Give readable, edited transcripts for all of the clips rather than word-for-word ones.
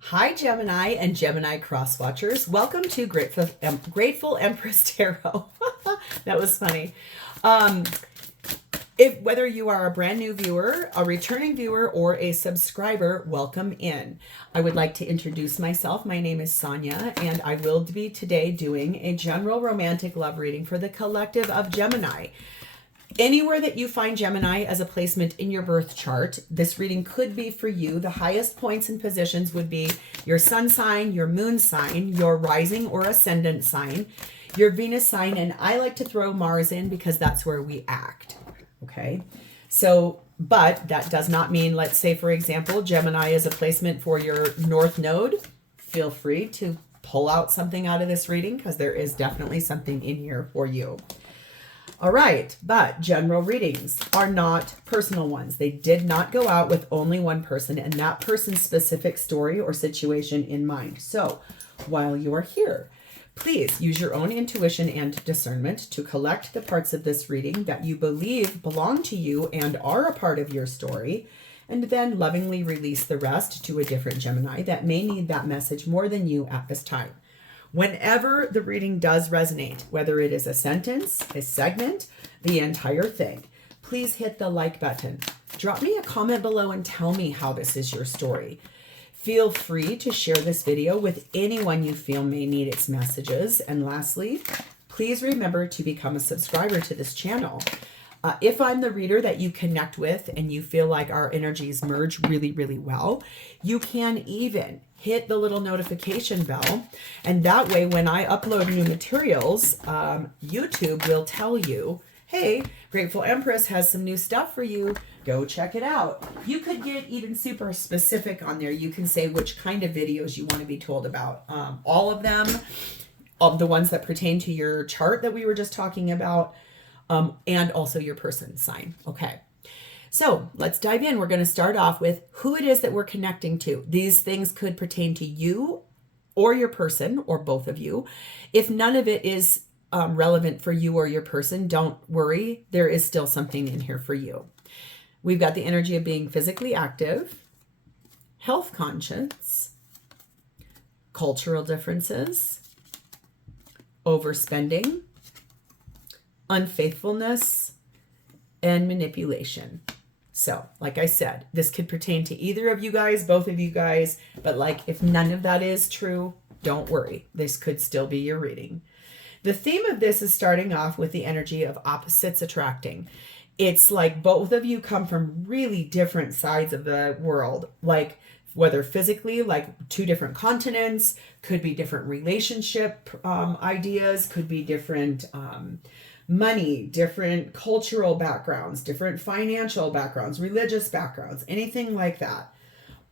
Hi, Gemini and Gemini cross watchers. Welcome to Grateful Empress Tarot. That was funny. Whether you are a brand new viewer, a returning viewer, or a subscriber, welcome in. I would like to introduce myself. My name is Sonia, and I will be today doing a general romantic love reading for the collective of Gemini. Anywhere that you find Gemini as a placement in your birth chart, this reading could be for you. The highest points and positions would be your sun sign, your moon sign, your rising or ascendant sign, your Venus sign, and I like to throw Mars in because that's where we act. Okay, so, but that does not mean, let's say, for example, Gemini is a placement for your North Node. Feel free to pull out something out of this reading because there is definitely something in here for you. All right, but general readings are not personal ones. They did not go out with only one person and that person's specific story or situation in mind. So while you are here, please use your own intuition and discernment to collect the parts of this reading that you believe belong to you and are a part of your story, and then lovingly release the rest to a different Gemini that may need that message more than you at this time. Whenever the reading does resonate, whether it is a sentence, a segment, the entire thing, please hit the like button. Drop me a comment below and tell me how this is your story. Feel free to share this video with anyone you feel may need its messages. And lastly, please remember to become a subscriber to this channel. If I'm the reader that you connect with and you feel like our energies merge really, really well, you can even hit the little notification bell. And that way, when I upload new materials, YouTube will tell you, hey, Grateful Empress has some new stuff for you. Go check it out. You could get even super specific on there. You can say which kind of videos you want to be told about. All of them, the ones that pertain to your chart that we were just talking about, and also your person sign. Okay. So let's dive in. We're going to start off with who it is that we're connecting to. These things could pertain to you or your person or both of you. If none of it is relevant for you or your person, don't worry. There is still something in here for you. We've got the energy of being physically active, health conscious, cultural differences, overspending, unfaithfulness, and manipulation. So, like I said, this could pertain to either of you guys, both of you guys, but like if none of that is true, don't worry. This could still be your reading. The theme of this is starting off with the energy of opposites attracting. It's like both of you come from really different sides of the world, like whether physically, like two different continents, could be different relationship ideas, could be different money, different cultural backgrounds, different financial backgrounds, religious backgrounds, anything like that.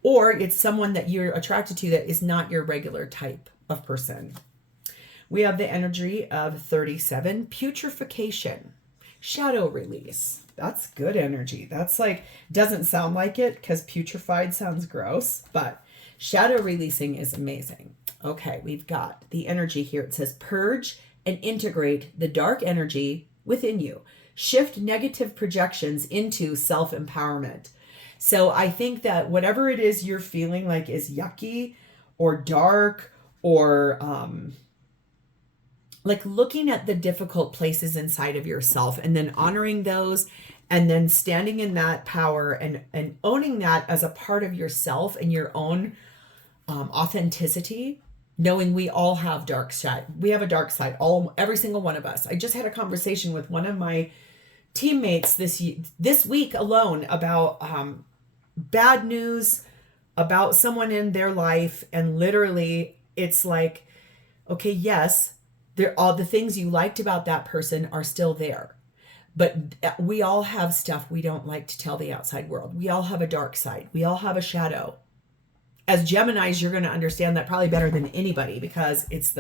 Or it's someone that you're attracted to that is not your regular type of person. We have the energy of 37, putrefaction, shadow release. That's good energy. That's like, doesn't sound like it because putrefied sounds gross, but shadow releasing is amazing. Okay, we've got the energy here. It says purge and integrate the dark energy within you. Shift negative projections into self-empowerment. So I think that whatever it is you're feeling like is yucky or dark or like looking at the difficult places inside of yourself and then honoring those and then standing in that power and owning that as a part of yourself and your own authenticity. Knowing we all have dark side. We have a dark side, every single one of us. I just had a conversation with one of my teammates this week alone about bad news about someone in their life. And literally it's like, okay, yes, all the things you liked about that person are still there. But we all have stuff we don't like to tell the outside world. We all have a dark side. We all have a shadow. As Geminis, you're going to understand that probably better than anybody because it's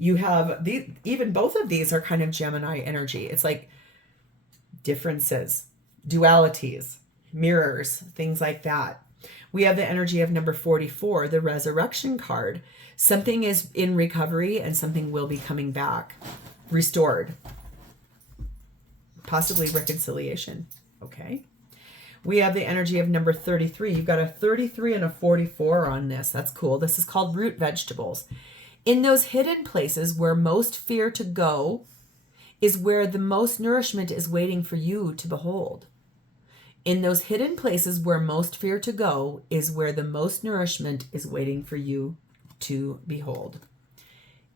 even both of these are kind of Gemini energy. It's like differences, dualities, mirrors, things like that. We have the energy of number 44, the resurrection card. Something is in recovery and something will be coming back, restored, possibly reconciliation. Okay. We have the energy of number 33. You've got a 33 and a 44 on this. That's cool. This is called root vegetables. In those hidden places where most fear to go is where the most nourishment is waiting for you to behold. In those hidden places where most fear to go is where the most nourishment is waiting for you to behold.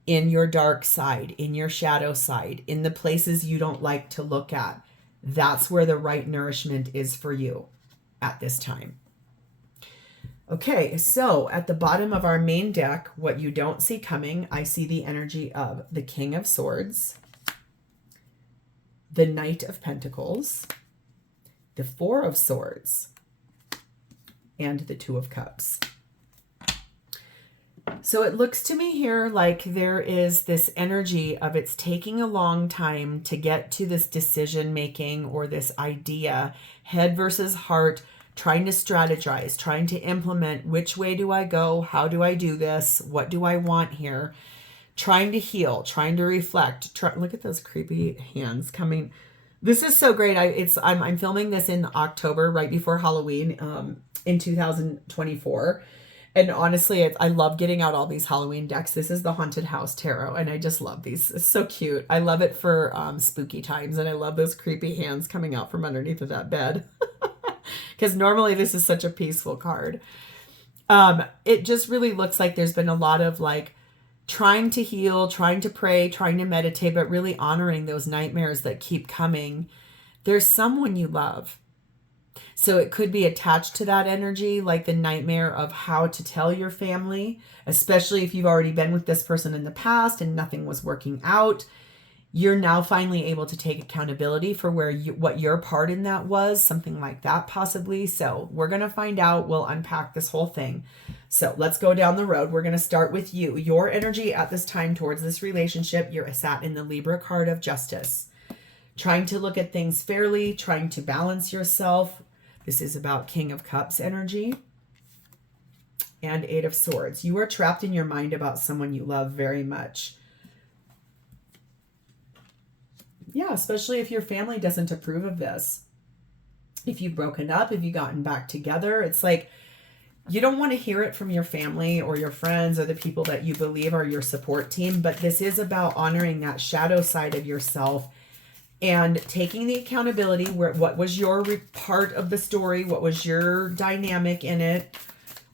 In your dark side, in your shadow side, in the places you don't like to look at, that's where the right nourishment is for you at this time. Okay, so at the bottom of our main deck, what you don't see coming, I see the energy of the King of Swords, the Knight of Pentacles, the Four of Swords, and the Two of Cups. So it looks to me here like there is this energy of it's taking a long time to get to this decision making or this idea, head versus heart, trying to strategize, trying to implement, which way do I go? How do I do this? What do I want here? Trying to heal, trying to reflect. Look at those creepy hands coming. This is so great. I'm filming this in October, right before Halloween, in 2024. And honestly, I love getting out all these Halloween decks. This is the Haunted House Tarot, and I just love these. It's so cute. I love it for spooky times, and I love those creepy hands coming out from underneath of that bed. Because normally this is such a peaceful card. It just really looks like there's been a lot of like trying to heal, trying to pray, trying to meditate, but really honoring those nightmares that keep coming. There's someone you love. So it could be attached to that energy, like the nightmare of how to tell your family, especially if you've already been with this person in the past and nothing was working out. You're now finally able to take accountability for what your part in that was, something like that possibly. So we're going to find out. We'll unpack this whole thing. So let's go down the road. We're going to start with you. Your energy at this time towards this relationship, you're sat in the Libra card of Justice. Trying to look at things fairly, trying to balance yourself. This is about King of Cups energy and Eight of Swords. You are trapped in your mind about someone you love very much. Yeah, especially if your family doesn't approve of this. If you've broken up, if you've gotten back together, it's like you don't want to hear it from your family or your friends or the people that you believe are your support team. But this is about honoring that shadow side of yourself and taking the accountability where what was your part of the story, what was your dynamic in it,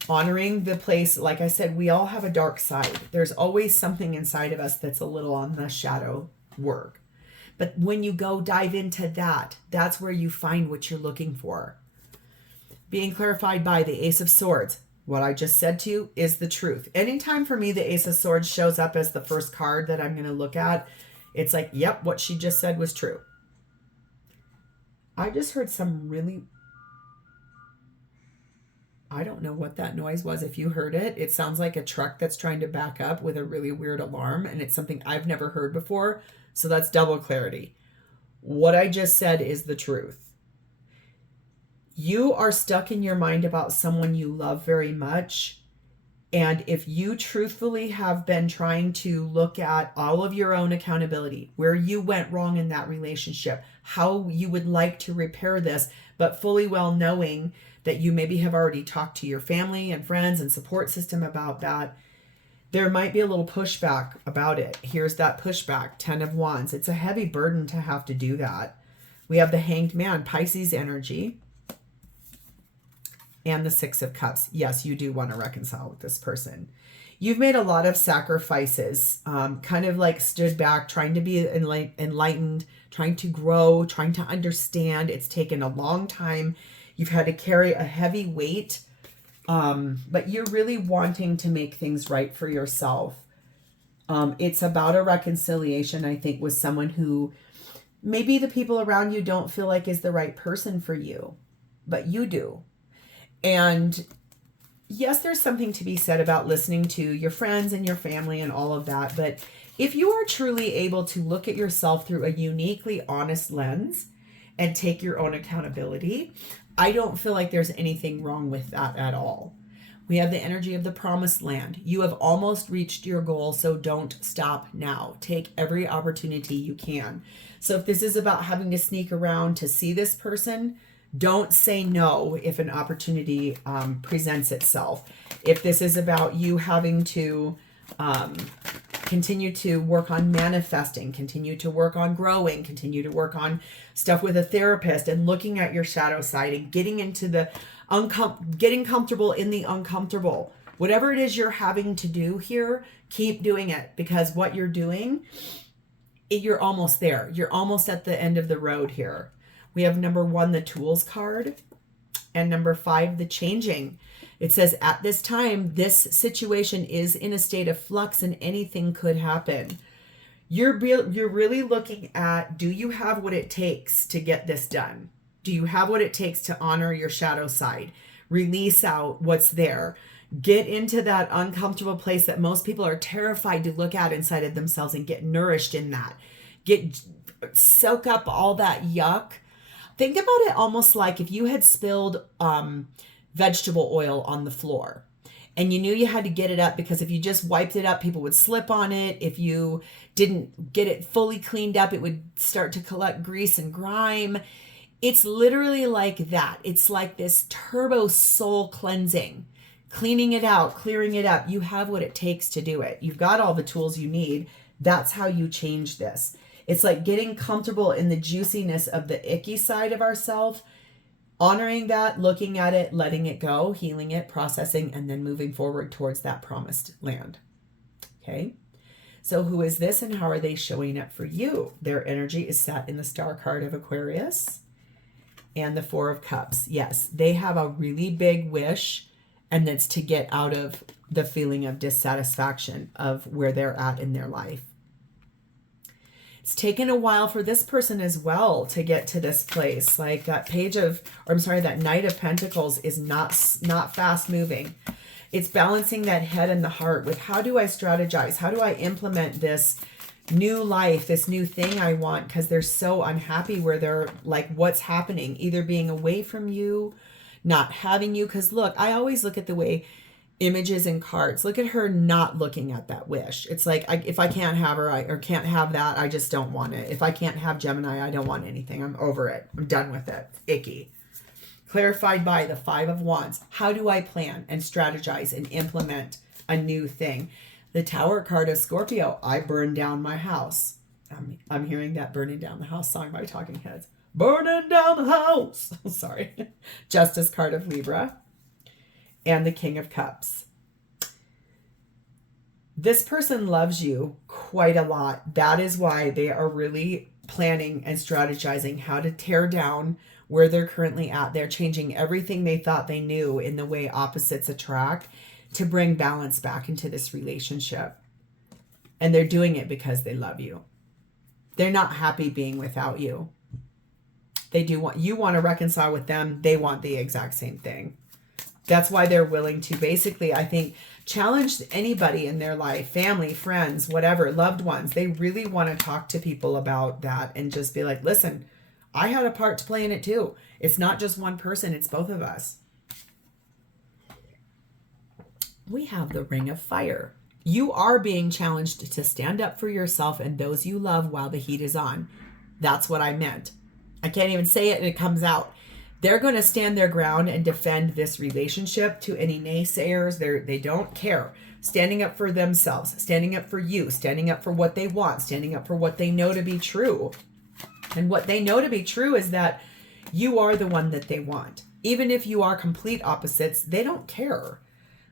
honoring the place. Like I said, we all have a dark side. There's always something inside of us that's a little on the shadow work. But when you go dive into that, that's where you find what you're looking for. Being clarified by the Ace of Swords. What I just said to you is the truth. Anytime for me, the Ace of Swords shows up as the first card that I'm going to look at, it's like, yep, what she just said was true. I just heard some really, I don't know what that noise was. If you heard it, it sounds like a truck that's trying to back up with a really weird alarm, and it's something I've never heard before. So that's double clarity. What I just said is the truth. You are stuck in your mind about someone you love very much. And if you truthfully have been trying to look at all of your own accountability, where you went wrong in that relationship, how you would like to repair this, but fully well knowing that you maybe have already talked to your family and friends and support system about that, there might be a little pushback about it. Here's that pushback, 10 of Wands. It's a heavy burden to have to do that. We have the Hanged Man, Pisces energy, and the Six of Cups. Yes, you do want to reconcile with this person. You've made a lot of sacrifices, kind of like stood back, trying to be enlightened, trying to grow, trying to understand. It's taken a long time. You've had to carry a heavy weight. But you're really wanting to make things right for yourself. It's about a reconciliation, I think, with someone who maybe the people around you don't feel like is the right person for you, but you do. And yes, there's something to be said about listening to your friends and your family and all of that. But if you are truly able to look at yourself through a uniquely honest lens and take your own accountability, I don't feel like there's anything wrong with that at all. We have the energy of the promised land. You have almost reached your goal, so don't stop now. Take every opportunity you can. So if this is about having to sneak around to see this person, Don't say no if an opportunity presents itself. If this is about you having to continue to work on manifesting, continue to work on growing, continue to work on stuff with a therapist and looking at your shadow side and getting into the getting comfortable in the uncomfortable. Whatever it is you're having to do here, keep doing it, because what you're doing, you're almost there. You're almost at the end of the road here. We have number 1, the Tools card, and number 5, the Changing. It says, at this time, this situation is in a state of flux and anything could happen. You're really looking at, do you have what it takes to get this done? Do you have what it takes to honor your shadow side? Release out what's there. Get into that uncomfortable place that most people are terrified to look at inside of themselves and get nourished in that. Soak up all that yuck. Think about it almost like if you had spilled vegetable oil on the floor and you knew you had to get it up, because if you just wiped it up, people would slip on it. If you didn't get it fully cleaned up, it would start to collect grease and grime. It's literally like that. It's like this turbo soul cleansing, cleaning it out, clearing it up. You have what it takes to do it. You've got all the tools you need. That's how you change this. It's like getting comfortable in the juiciness of the icky side of ourselves, honoring that, looking at it, letting it go, healing it, processing, and then moving forward towards that promised land. Okay? So who is this and how are they showing up for you? Their energy is sat in the Star card of Aquarius and the 4 of Cups. Yes, they have a really big wish, and that's to get out of the feeling of dissatisfaction of where they're at in their life. It's taken a while for this person as well to get to this place. Like that that Knight of Pentacles is not fast moving. It's balancing that head and the heart with, how do I strategize? How do I implement this new life, this new thing I want? Because they're so unhappy where they're like, what's happening? Either being away from you, not having you. Because look, I always look at the way images and cards. Look at her not looking at that wish. It's like, if I can't have her or can't have that, I just don't want it. If I can't have Gemini, I don't want anything. I'm over it. I'm done with it. Icky. Clarified by the 5 of Wands. How do I plan and strategize and implement a new thing? The Tower card of Scorpio. I burned down my house. I'm hearing that Burning Down the House song by Talking Heads. Burning down the house. Sorry. Justice card of Libra. And the King of Cups. This person loves you quite a lot. That is why they are really planning and strategizing how to tear down where they're currently at. They're changing everything they thought they knew in the way opposites attract to bring balance back into this relationship. And they're doing it because they love you. They're not happy being without you. They do want, you want to reconcile with them. They want the exact same thing. That's why they're willing to basically, I think, challenge anybody in their life, family, friends, whatever, loved ones. They really want to talk to people about that and just be like, listen, I had a part to play in it too. It's not just one person, it's both of us. We have the Ring of Fire. You are being challenged to stand up for yourself and those you love while the heat is on. That's what I meant. I can't even say it and it comes out. They're going to stand their ground and defend this relationship to any naysayers. They don't care. Standing up for themselves, standing up for you, standing up for what they want, standing up for what they know to be true. And what they know to be true is that you are the one that they want. Even if you are complete opposites, they don't care.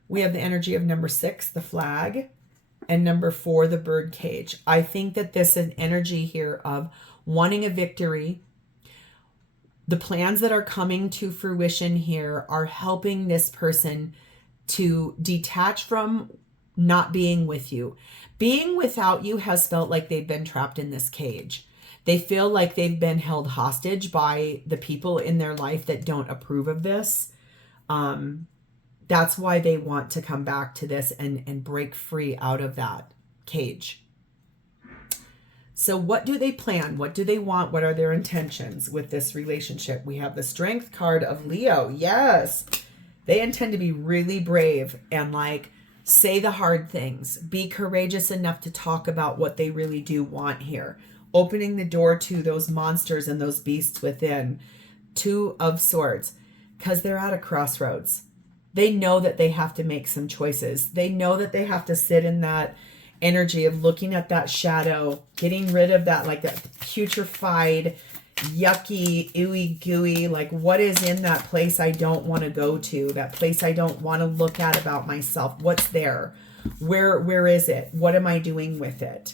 We have the energy of number 6, the flag, and number 4, the bird cage. I think that this is an energy here of wanting a victory. The plans that are coming to fruition here are helping this person to detach from not being with you. Being without you has felt like they've been trapped in this cage. They feel like they've been held hostage by the people in their life that don't approve of this. That's why they want to come back to this and break free out of that cage. So what do they plan? What do they want? What are their intentions with this relationship? We have the Strength card of Leo. Yes. They intend to be really brave and like say the hard things. Be courageous enough to talk about what they really do want here. Opening the door to those monsters and those beasts within. Two of Swords, because they're at a crossroads. They know that they have to make some choices. They know that they have to sit in that energy of looking at that shadow, getting rid of that, like that putrefied, yucky, ooey gooey, like what is in that place I don't want to go to, that place I don't want to look at about myself. What's there? Where is it? What am I doing with it?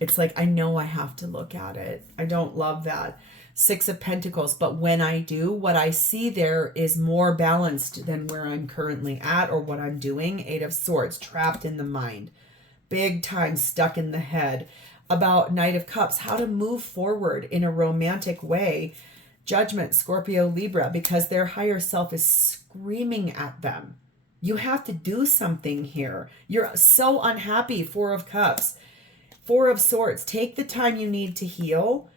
It's like, I know I have to look at it. I don't love that. Six of Pentacles, but when I do, what I see there is more balanced than where I'm currently at or what I'm doing. Eight of Swords, trapped in the mind, big time stuck in the head. About Knight of Cups, how to move forward in a romantic way. Judgment, Scorpio, Libra, because their higher self is screaming at them. You have to do something here. You're so unhappy. Four of Cups, Four of Swords. Take the time you need to heal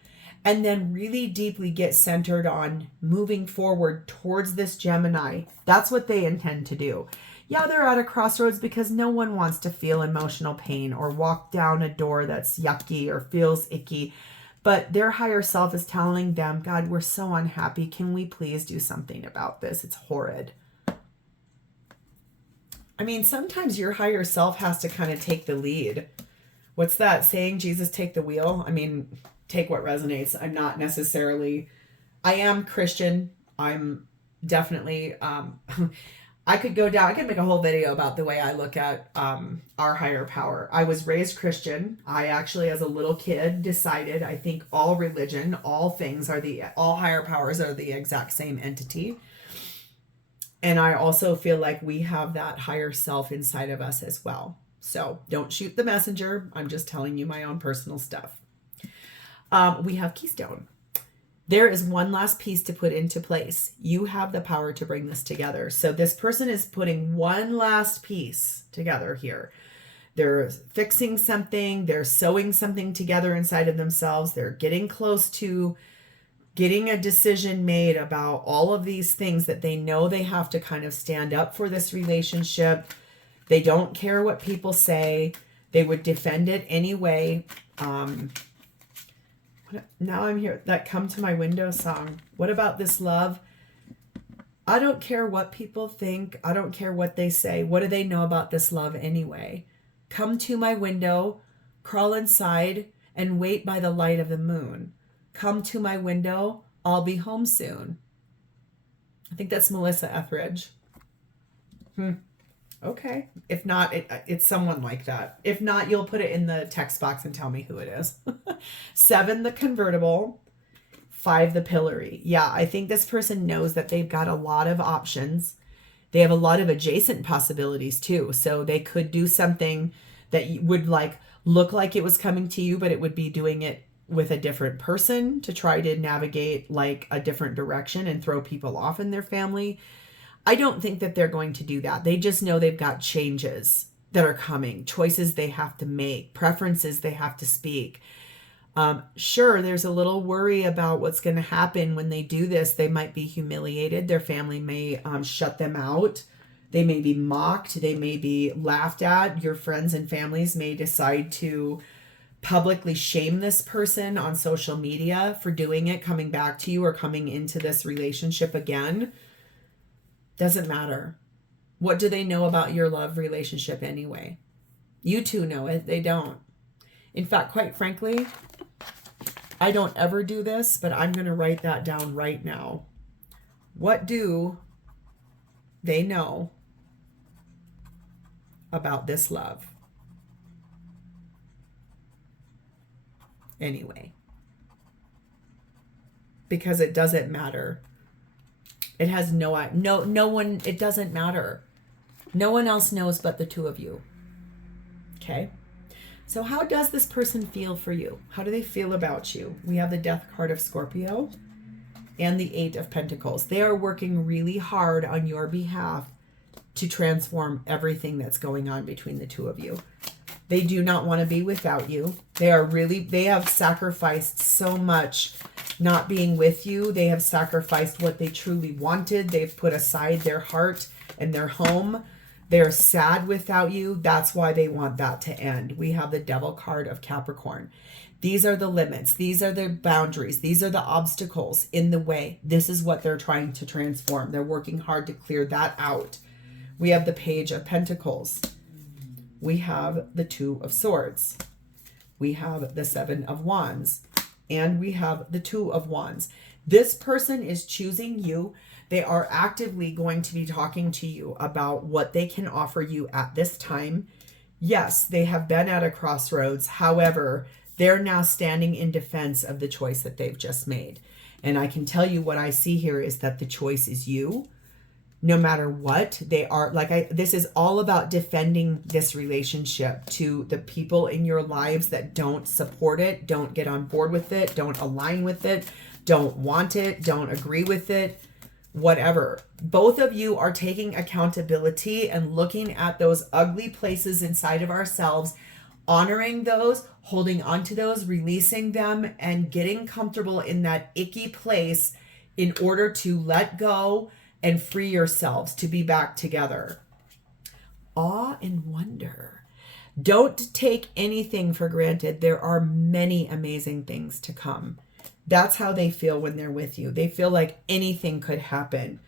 and then really deeply get centered on moving forward towards this Gemini. That's what they intend to do. Yeah, they're at a crossroads because no one wants to feel emotional pain or walk down a door that's yucky or feels icky. But their higher self is telling them, God, we're so unhappy. Can we please do something about this? It's horrid. I mean, sometimes your higher self has to kind of take the lead. What's that saying? Jesus, take the wheel. I mean, take what resonates. I'm not necessarily, I am Christian. I'm definitely, I could go down, I could make a whole video about the way I look at our higher power. I was raised Christian. I actually, as a little kid, decided I think all religion, all things are all higher powers are the exact same entity. And I also feel like we have that higher self inside of us as well. So don't shoot the messenger. I'm just telling you my own personal stuff. We have Keystone. There is one last piece to put into place. You have the power to bring this together. So this person is putting one last piece together here. They're fixing something. They're sewing something together inside of themselves. They're getting close to getting a decision made about all of these things that they know they have to kind of stand up for this relationship. They don't care what people say. They would defend it anyway. Now I'm here. That Come to My Window song. What about this love? I don't care what people think. I don't care what they say. What do they know about this love anyway? Come to my window, crawl inside, and wait by the light of the moon. Come to my window. I'll be home soon. I think that's Melissa Etheridge. Okay. If not, it's someone like that. If not, you'll put it in the text box and tell me who it is. 7, the convertible. 5, the pillory. Yeah, I think this person knows that they've got a lot of options. They have a lot of adjacent possibilities too. So they could do something that would like look like it was coming to you, but it would be doing it with a different person to try to navigate like a different direction and throw people off in their family. I don't think that they're going to do that. They just know they've got changes that are coming, choices they have to make, preferences they have to speak. Sure, there's a little worry about what's going to happen when they do this. They might be humiliated. Their family may shut them out. They may be mocked. They may be laughed at. Your friends and families may decide to publicly shame this person on social media for doing it, coming back to you or coming into this relationship again. Doesn't matter. What do they know about your love relationship anyway? You two know it. They don't. In fact, quite frankly, I don't ever do this, but I'm going to write that down right now. What do they know about this love? Anyway. Because it doesn't matter. It has no one, it doesn't matter. No one else knows but the two of you. Okay? So how does this person feel for you? How do they feel about you? We have the Death card of Scorpio and the 8 of Pentacles. They are working really hard on your behalf to transform everything that's going on between the two of you. They do not want to be without you. They have sacrificed so much not being with you. They have sacrificed what they truly wanted. They've put aside their heart and their home. They're sad without you. That's why they want that to end. We have the Devil card of Capricorn. These are the limits. These are the boundaries. These are the obstacles in the way. This is what they're trying to transform. They're working hard to clear that out. We have the Page of Pentacles. We have the Two of Swords. We have the Seven of Wands. And we have the Two of Wands. This person is choosing you. They are actively going to be talking to you about what they can offer you at this time. Yes, they have been at a crossroads. However, they're now standing in defense of the choice that they've just made. And I can tell you what I see here is that the choice is you. No matter what, they are this is all about defending this relationship to the people in your lives that don't support it, don't get on board with it, don't align with it, don't want it, don't agree with it, whatever. Both of you are taking accountability and looking at those ugly places inside of ourselves, honoring those, holding on to those, releasing them, and getting comfortable in that icky place in order to let go and free yourselves to be back together. Awe and wonder. Don't take anything for granted. There are many amazing things to come. That's how they feel when they're with you. They feel like anything could happen.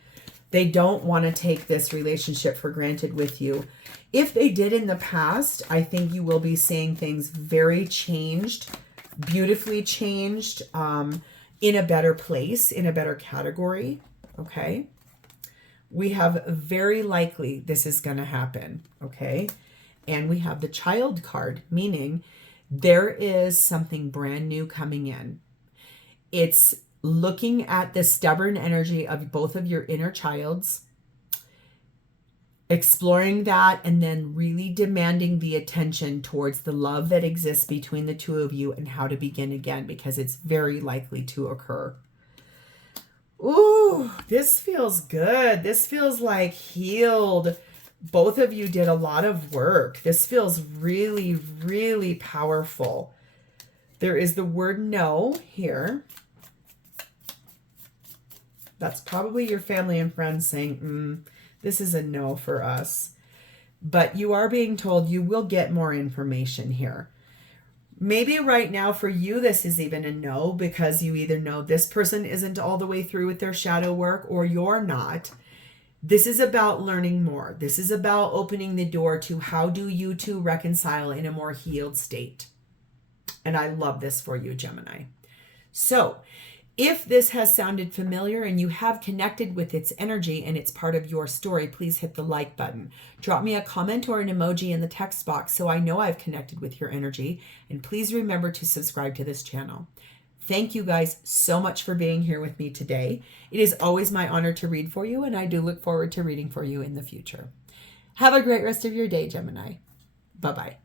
They don't want to take this relationship for granted with you. If they did in the past, I think you will be seeing things very changed, beautifully changed, in a better place, in a better category. Okay. We have very likely this is going to happen. Okay. And we have the Child card, meaning there is something brand new coming in. It's looking at the stubborn energy of both of your inner childs, exploring that, and then really demanding the attention towards the love that exists between the two of you and how to begin again, because it's very likely to occur. Ooh, this feels good. This feels like healed. Both of you did a lot of work. This feels really, really powerful. There is the word no here. That's probably your family and friends saying, this is a no for us. But you are being told you will get more information here. Maybe right now for you, this is even a no, because you either know this person isn't all the way through with their shadow work or you're not. This is about learning more. This is about opening the door to how do you two reconcile in a more healed state. And I love this for you, Gemini. So if this has sounded familiar and you have connected with its energy and it's part of your story, please hit the like button. Drop me a comment or an emoji in the text box so I know I've connected with your energy. And please remember to subscribe to this channel. Thank you guys so much for being here with me today. It is always my honor to read for you, and I do look forward to reading for you in the future. Have a great rest of your day, Gemini. Bye-bye.